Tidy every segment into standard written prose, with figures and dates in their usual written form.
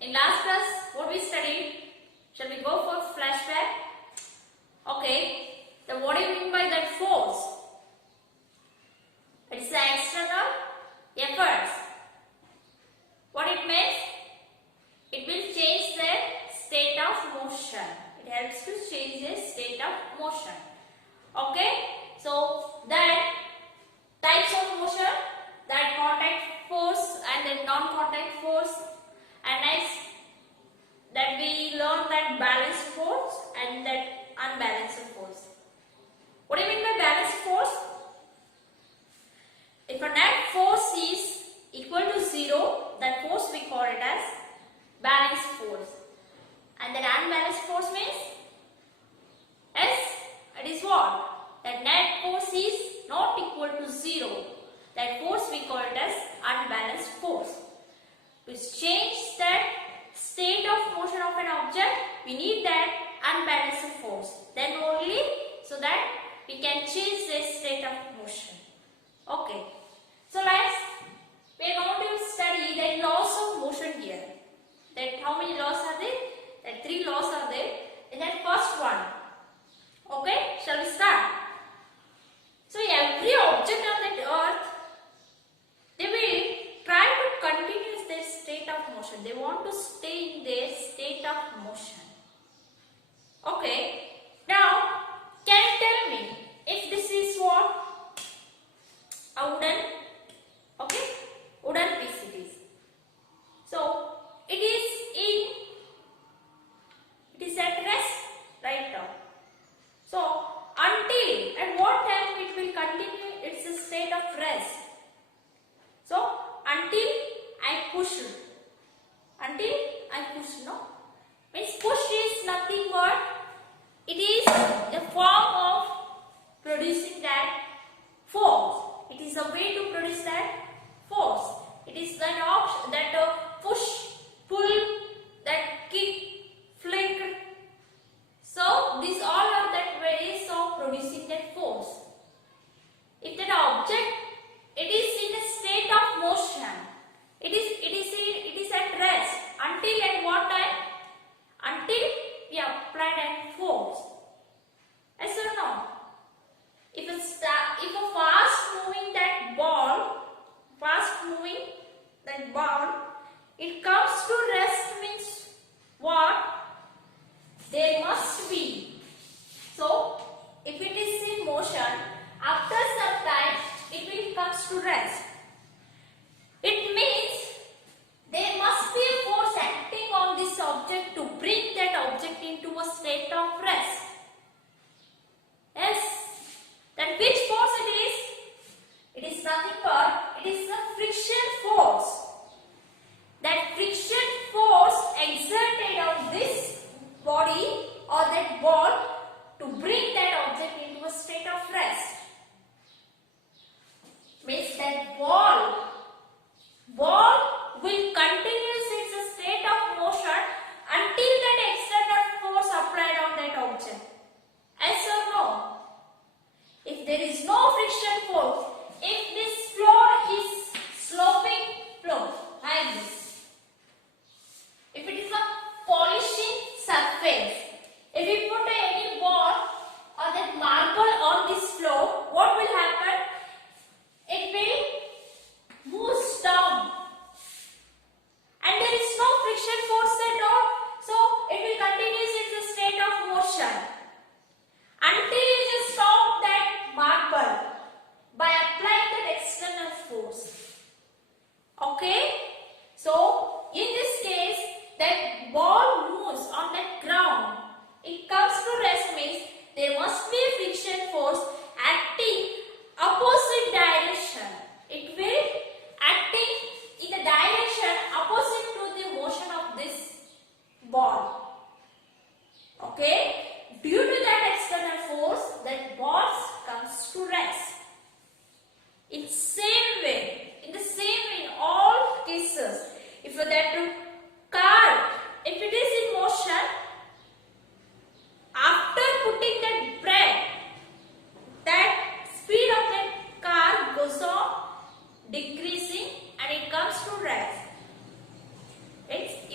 In last class, what we studied? Shall we go for flashback? Okay. Then what do you mean by that force? It is the external efforts. What it means? It will change the state of motion. It helps to change the state of motion. Okay. So that types of motion, that contact force and then non-contact force, and next that we learn that balanced force and that unbalanced force. What do you mean by balanced force? If a net force is equal to 0, that force we call it as balanced force. And then unbalanced force means it is what? That net force is not equal to 0. That force we call it as unbalanced force. To change that state of motion of an object, we need that unbalanced force. Then only so that we can change the state of motion. Okay. So we are going to study the laws of motion here. That how many laws are there? That 3 laws are there. In that first one. Okay. Shall we start? So every object on that earth, they will try to continue their state of motion. They want to stay in their state of motion. Okay. Now, can you tell me if this is what? A wooden piece it is. So, it is at rest right now. So, until at what time it will continue its state of rest? So, until I push, no? Means push is nothing but it is a form of producing that force. It is a way to produce that force. It is that option, that push, pull, that kick, flick. So, these all are that ways of producing that force. If that object, it is in a state of motion, it is at rest until at what time? Until we apply that force. Yes or no? If a fast moving that ball, it comes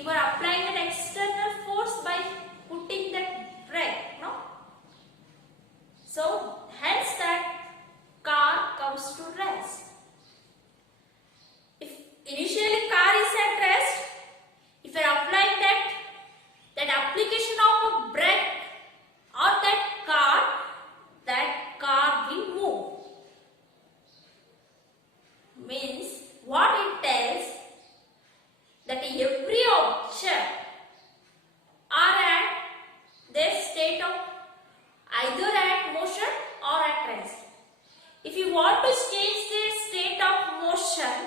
you are applying an external force by putting that brake, no? So hence that car comes to rest. If initially car is at rest, if you are applying that application of a brake on that car will move. Means what it tells, that every object are at their state of either at motion or at rest. If you want to change their state of motion,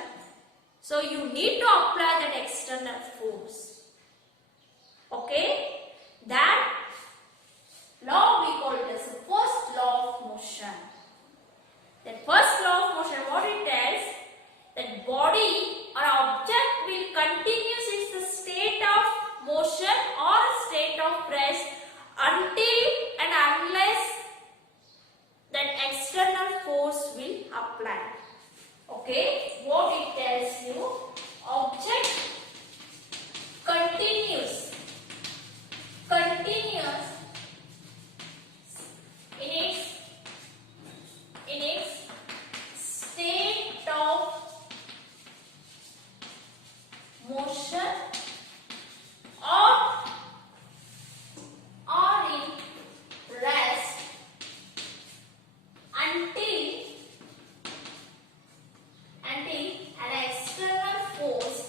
so you need to apply that external force. Okay? That law we call it as the first law of motion. The first law of motion, what it tells, that body or object will continue in the state of motion or state of rest until and unless that external force will apply. Okay, what it tells you, object continues in its state of motion or in rest until an external force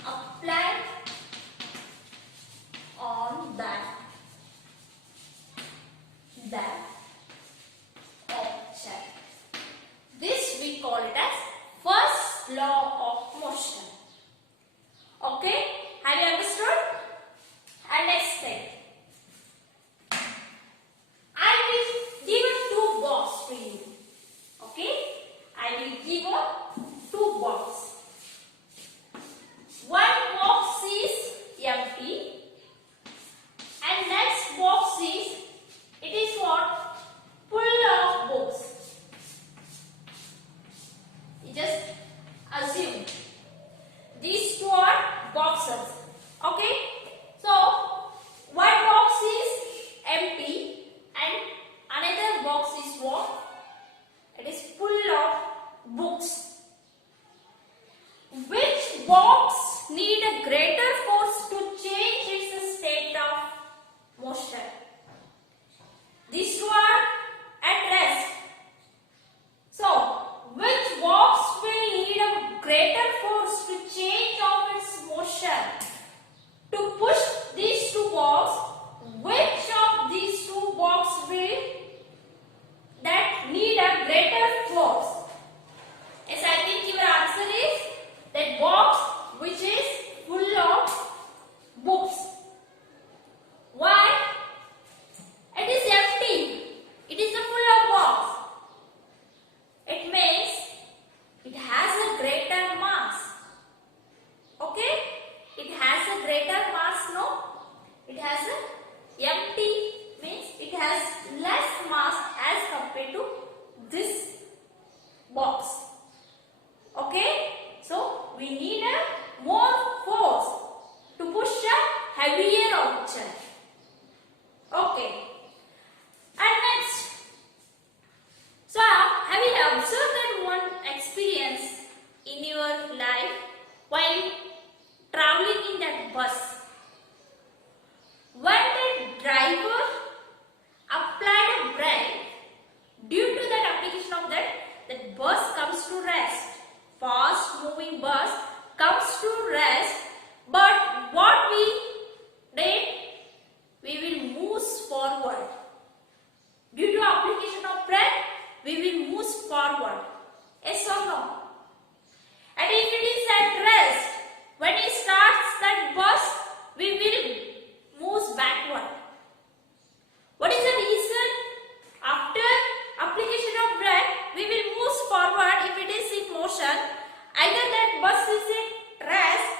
applied on that object. This we call it as first law of motion. Okay, have you understood? And next thing, I will give a two box to you. Okay, I will give a two box. One box is empty and next box is, it is what? Full of books. You just assume these two are boxes. Okay, so one box is empty and another box is what? It is full of books. Which box need a greater force to change its state of motion? These two are at rest. So, which box will need a greater force to change of its motion? To push these two boxes, which of these two boxes will that need a greater force? Yes, I think your answer is that box which is full of books. Why? It is empty. It is a full of box. It means it has a greater mass. Okay? It has a greater mass, no? It has a empty means it has less mass as compared to this box. Okay? So we need a more force to push a heavier object. Okay. And next, so have you observed that one experience in your life while traveling in that bus? When the driver applied a brake, due to that application of that bus comes to rest. Fast moving bus comes to rest, but what we did? We will move forward. Due to application of brake, we will move forward. Yes or no? And if it is at rest, when it starts that bus, we will move backward. What is the reason? After application of brake, we will move forward if it is in motion. Either that bus is at rest,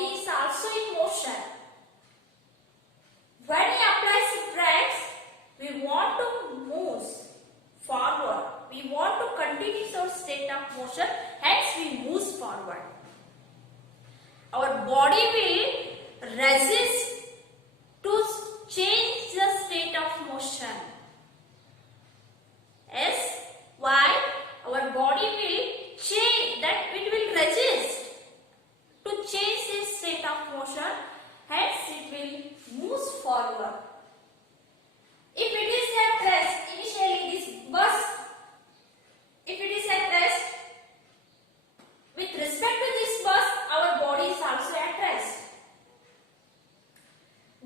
body is also in motion. When he applies brakes, we want to move forward. We want to continue our state of motion, hence we move forward. Our body will resist to change the state of motion. Yes, why? Our body will change, that it will resist to change this state of motion, hence it will move forward. If it is at rest, initially this bus, if it is at rest, with respect to this bus, our body is also at rest.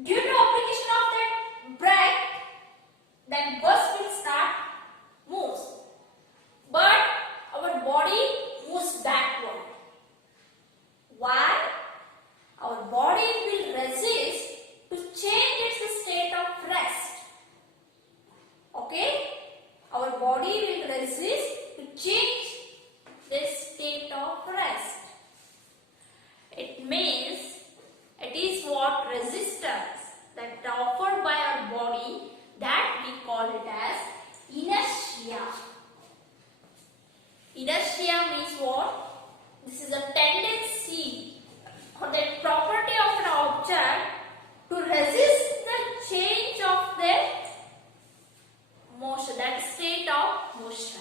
Due to application of that brake, then bus will start moves. But our body moves backward. Why? Our body will resist to change its state of rest. Okay? Our body will resist to change this state of rest. It means it is what resistance that offered by our body, that we call it as inertia. Inertia means what? This is a tendency or the property of an object to resist the change of their motion, that state of motion.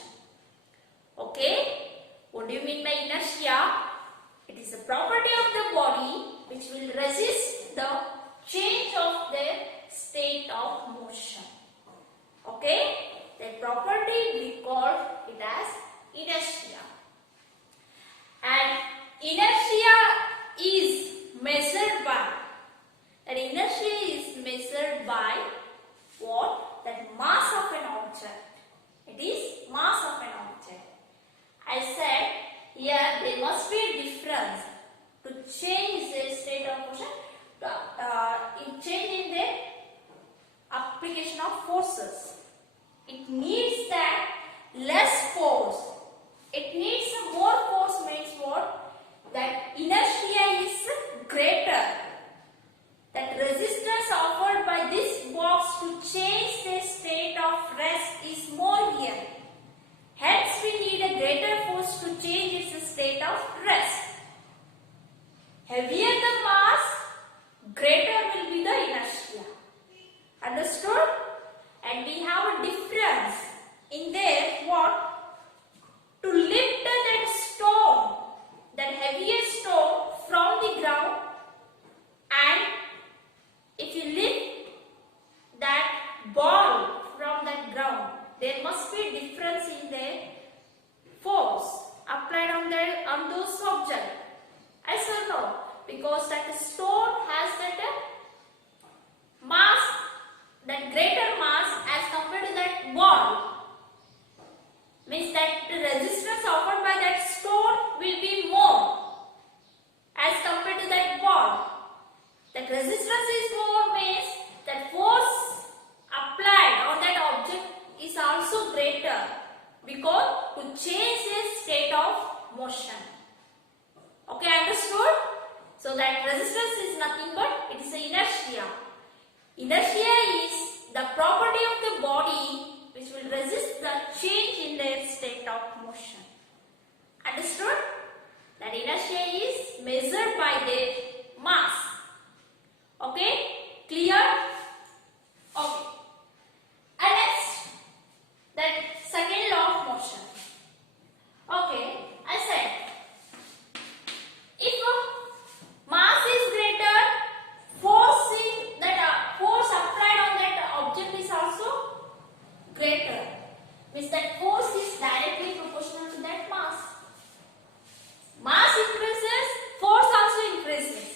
Okay? What do you mean by inertia? It is a property of the body which will resist the change of their state of motion. Okay? That property we call it as inertia. And inertia is measured by, that inertia is measured by what? That mass of an object. It is mass of an object. I said here there must be a difference to change the state of motion, in change in the application of forces. It needs that less force. It needs more force means what? That inertia is greater. That resistance offered by this box to change the state of rest is more here. Hence we need a greater force to change its state of rest. Heavier the mass, greater will be the inertia. Understood? And we have a difference in there what? To lift that stone, that heavier stone from the ground, and if you lift that ball from that ground, there must be a difference in the force applied on those objects. I said no, because that stone has that mass, that greater mass as compared to that ball. Means that the resistance offered by that stone will be more as compared to that ball. That resistance is more means that force applied on that object is also greater, because to change its state of motion. Okay, understood? So that resistance is nothing but it is the inertia. Inertia is the property of the body which will resist the change in their state of motion. Understood? That inertia is measured by their mass. Okay? Clear? Okay. And next, that second law of motion. Okay, I said, if mass is greater, force applied on that object is also greater. Means that force is directly proportional to that mass. Mass increases, force also increases.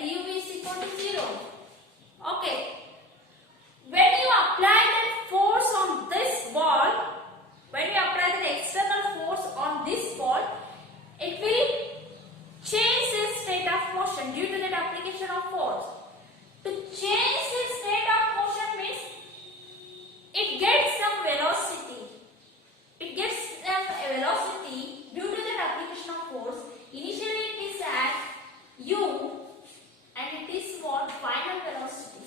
that u is equal to 0. Okay. When you apply the force on this ball, when you apply the external force on this ball, it will change its state of motion due to that application of force. To change its state of motion means it gets some velocity. It gets a velocity due to that application of force. Initially it is at u and it is what? Final velocity.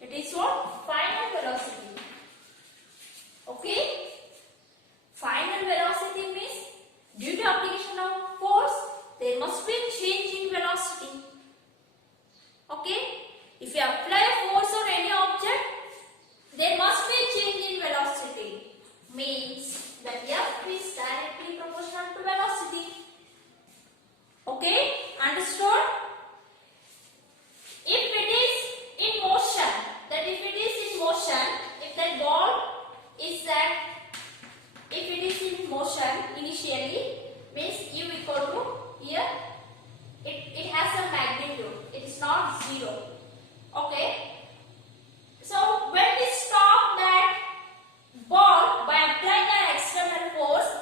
It is what? Final velocity. Okay? Final velocity means due to application of force, there must be a change in velocity. Okay? If you apply a force on any object, there must be a change in velocity. Means that F is directly proportional to velocity. Okay? Understood? If it is in motion, that if it is in motion, if that ball is if it is in motion initially, means u equal to here, it has a magnitude. It is not 0. Okay. So when we stop that ball by applying an external force,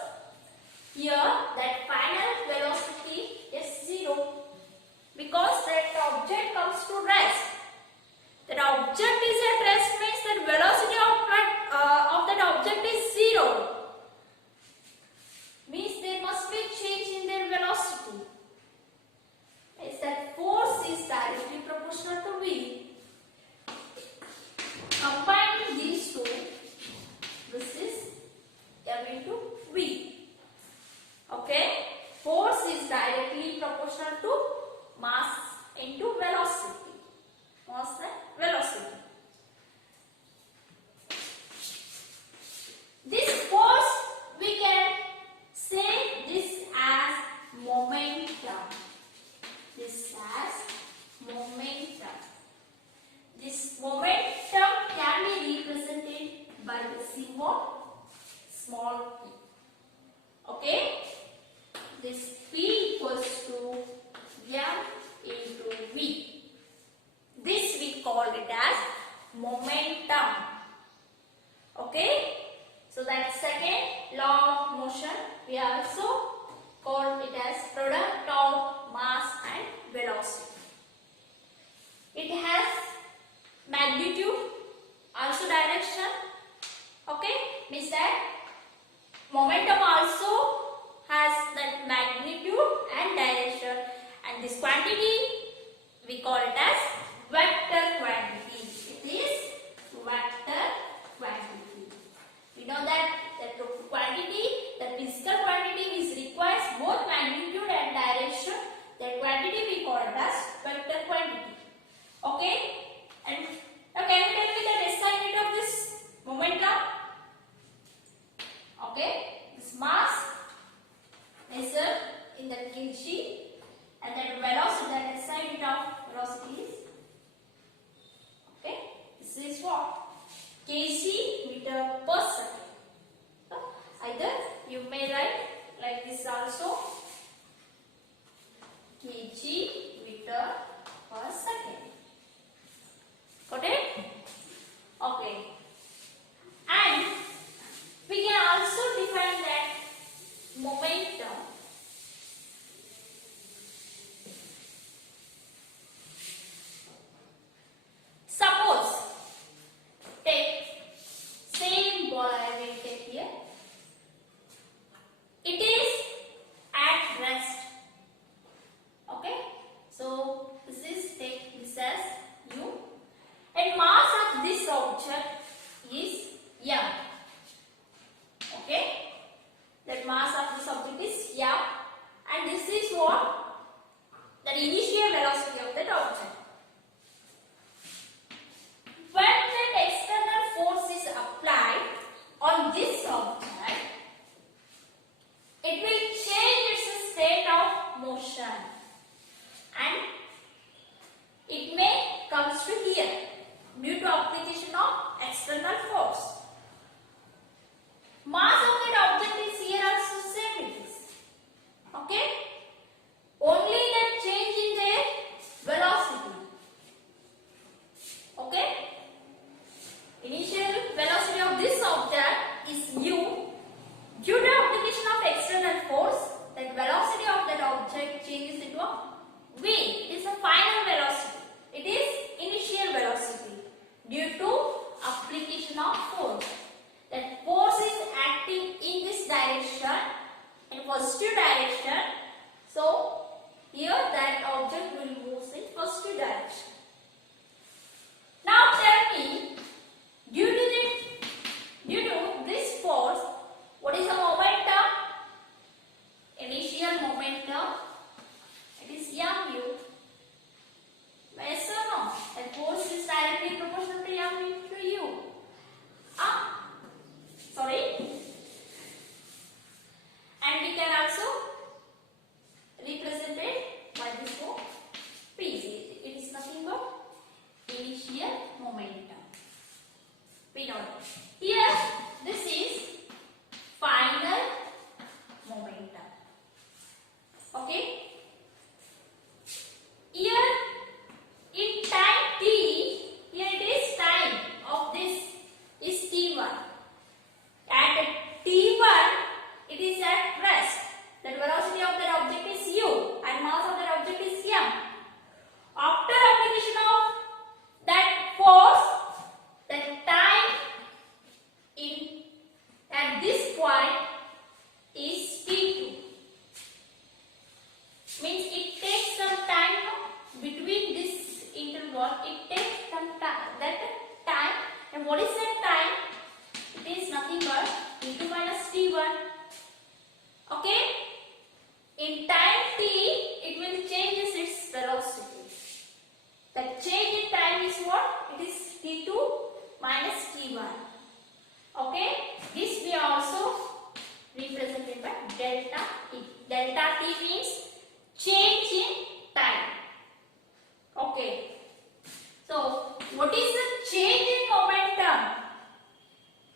here that final velocity is 0 because that object comes to rest. That object is at rest means that velocity of that object is 0. Means there must be a change in their velocity. Means that force is directly proportional to V. Combining these two, this is M into V. Okay? Force is directly proportional to mass into velocity. Mass and velocity. This force, we can say this as momentum. This as momentum. This momentum can be represented by the symbol small p. Okay? This p equals to m into v. This we call it as momentum. Okay? So that second law of motion we also call it as product of mass and velocity. It has magnitude, also direction. Okay? Means that momentum also has that magnitude and direction, and this quantity we call it as vector quantity. It is vector quantity. We know that the quantity, the physical quantity which requires both magnitude and direction, that quantity we call it as vector quantity. Okay? And now can you tell me the SI unit of this momentum? Okay? This mass measured in the kg and that velocity, that SI unit of velocity is, okay? This is what? Kg meter per second. So, either you may write like this also, kg meter per second. Got it? Okay. And what? It takes some time. That time, and what is that time? It is nothing but t2 minus t1. Okay? In time t, it will changes its velocity. The change in time is what? It is t2 minus t1. Okay? This we also represented by delta t. Delta t means change in time. Okay. So, what is the change in momentum?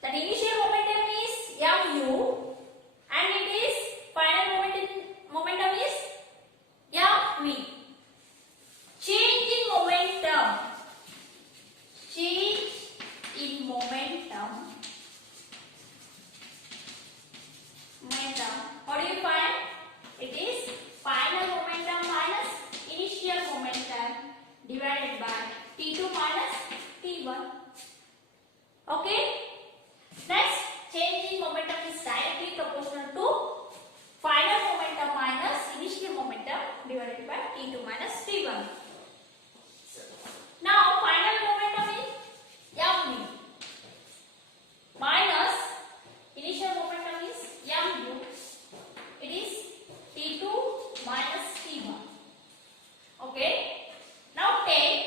The initial momentum is mu and it is final momentum is mv. Change in momentum. Change in momentum. What do you find? It is final momentum minus initial momentum divided by t2 minus t1. Okay? Next, change in momentum is directly proportional to final momentum minus initial momentum divided by t2 minus t1. Now, final momentum is mv minus initial momentum is mu. It is t2 minus t1. Okay. Now take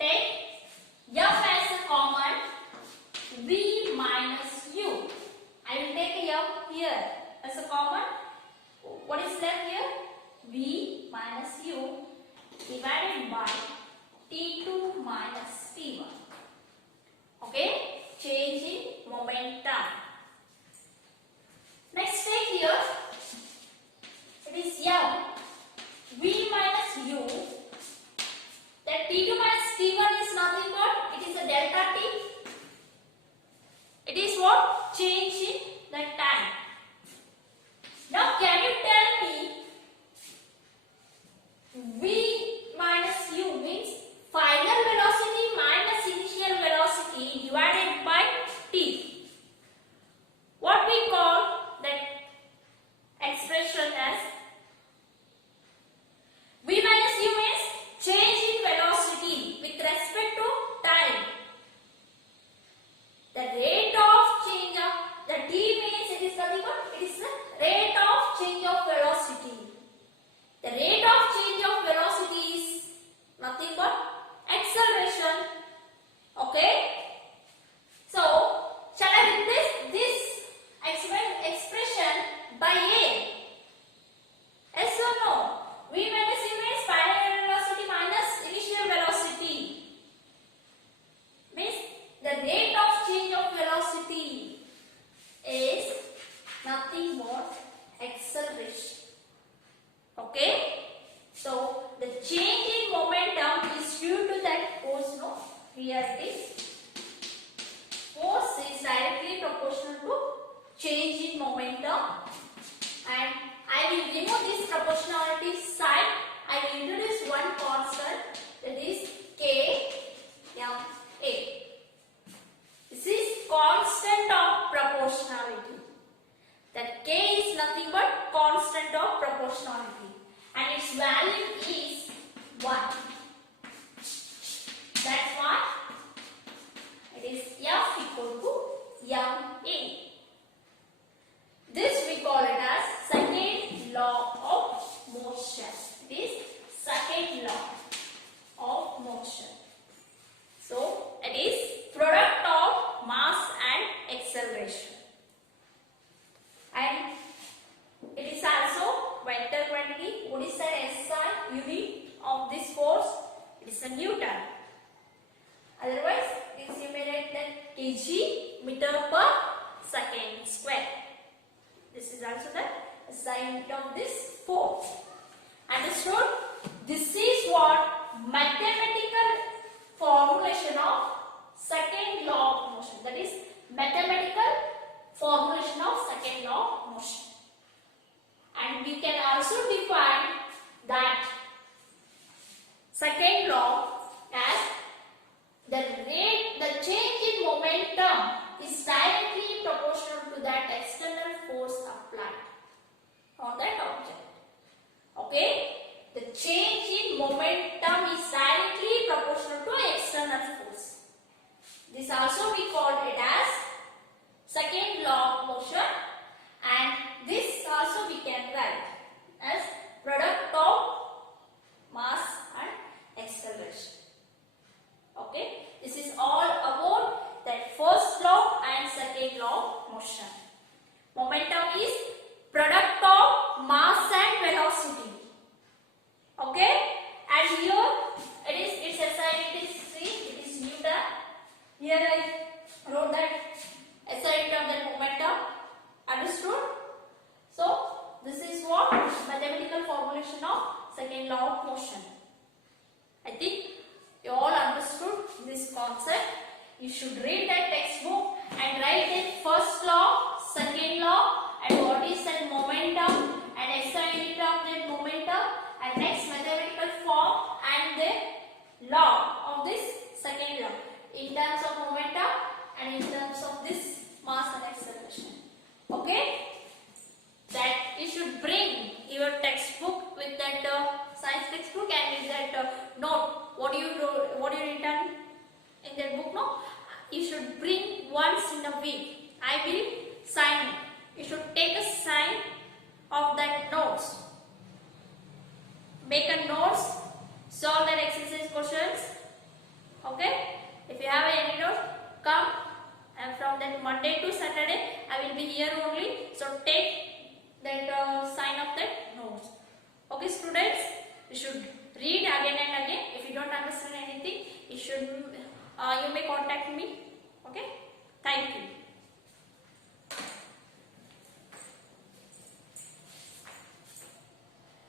m as a common, v minus u. I will take a m here as a common. What is left here? V minus u divided by t2 minus t1. Okay. Change in momentum. Next take here. It is v minus u. That t2 minus t1 is nothing but it is a delta t. It is what? Change in the time. Now can you tell me v minus u means final velocity minus initial velocity divided by t. What we call that expression as v minus u means change in velocity with respect to time. The rate of change of the t means it is nothing but it is the rate of change of velocity. The rate of change of velocity is nothing but acceleration. Okay? So, shall I replace this expression by a? Yes or no? V minus u means final velocity minus initial velocity. Means the rate of change of velocity is nothing but acceleration. Okay? So, the change in momentum is due to that force, no? Here it is. Force is directly proportional to change in momentum. And I will remove this proportionality sign. I will introduce one constant, that is Kma. This is constant of proportionality. That K is nothing but constant of proportionality. And its value is 1. That's why it is F equal to ma. This we call it as second law of motion. It is second law of motion. So, it is product of mass and acceleration. And it is also vector quantity. What is the SI unit of this force? It is a Newton. Otherwise, it is you may write that kg meter per second square. This is also the SI unit of this force. Understood? This is what mathematical formulation of second law of motion. That is mathematical formulation of second law of motion. And we can also define that second law as the change in momentum is directly proportional to that external force applied on that object. Okay? The change in momentum is directly motion. I think you all understood this concept. You should read that textbook and write the first law, second law, and what is that momentum, and SI unit of that momentum, and next mathematical form and the law of this second law in terms of momentum and in terms of this mass and acceleration. Okay? That you should bring your textbook with that science textbook and with that note. What you written in that book? No, you should bring once in a week. I will sign it. You should take a sign of that notes. Make a notes. Solve that exercise questions. Okay. If you have any notes, come. And from that Monday to Saturday, I will be here only. So take that sign of that notes. Okay, students, you should read again and again. If you don't understand anything, you may contact me. Okay, thank you.